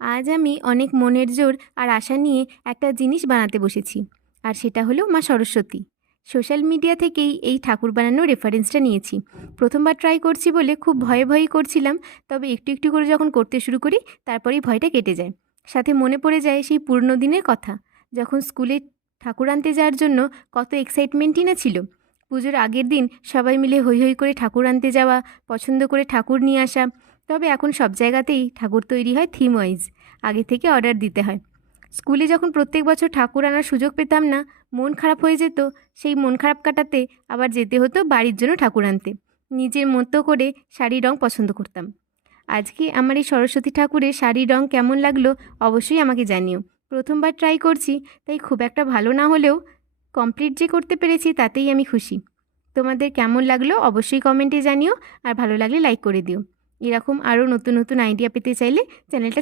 আজ আমি অনেক মনের জোর আর আশা নিয়ে একটা জিনিস বানাতে বসেছি, আর সেটা হলো মা সরস্বতী। সোশ্যাল মিডিয়া থেকেই এই ঠাকুর বানানোর রেফারেন্সটা নিয়েছি। প্রথমবার ট্রাই করছি বলে খুব ভয়ে ভয়েই করছিলাম, তবে একটু একটু করে যখন করতে শুরু করি তারপরেই ভয়টা কেটে যায়। সাথে মনে পড়ে যায় সেই পুরনো দিনের কথা, যখন স্কুলে ঠাকুর আনতে যাওয়ার জন্য কত এক্সাইটমেন্টই না ছিল। পুজোর আগের দিন সবাই মিলে হৈ হৈ করে ঠাকুর আনতে যাওয়া, পছন্দ করে ঠাকুর নিয়ে আসা। তবে এখন সব জায়গাতেই ঠাকুর তৈরি হয় থিম ওয়াইজ, আগে থেকে অর্ডার দিতে হয়। স্কুলে যখন প্রত্যেক বছর ঠাকুর আনার সুযোগ পেতাম না, মন খারাপ হয়ে যেত। সেই মন খারাপ কাটাতে আবার যেতে হতো বাড়ির জন্য ঠাকুর আনতে। নিজের মতো করে শাড়ির রং পছন্দ করতাম। আজকে আমার এই সরস্বতী ঠাকুরের শাড়ির রং কেমন লাগলো অবশ্যই আমাকে জানিও। প্রথমবার ট্রাই করছি, তাই খুব একটা ভালো না হলেও কমপ্লিট যে করতে পেরেছি তাতেই আমি খুশি। তোমাদের কেমন লাগলো অবশ্যই কমেন্টে জানিও, আর ভালো লাগলে লাইক করে দিও। এরকম আরও নতুন নতুন আইডিয়া পেতে চাইলে চ্যানেলটা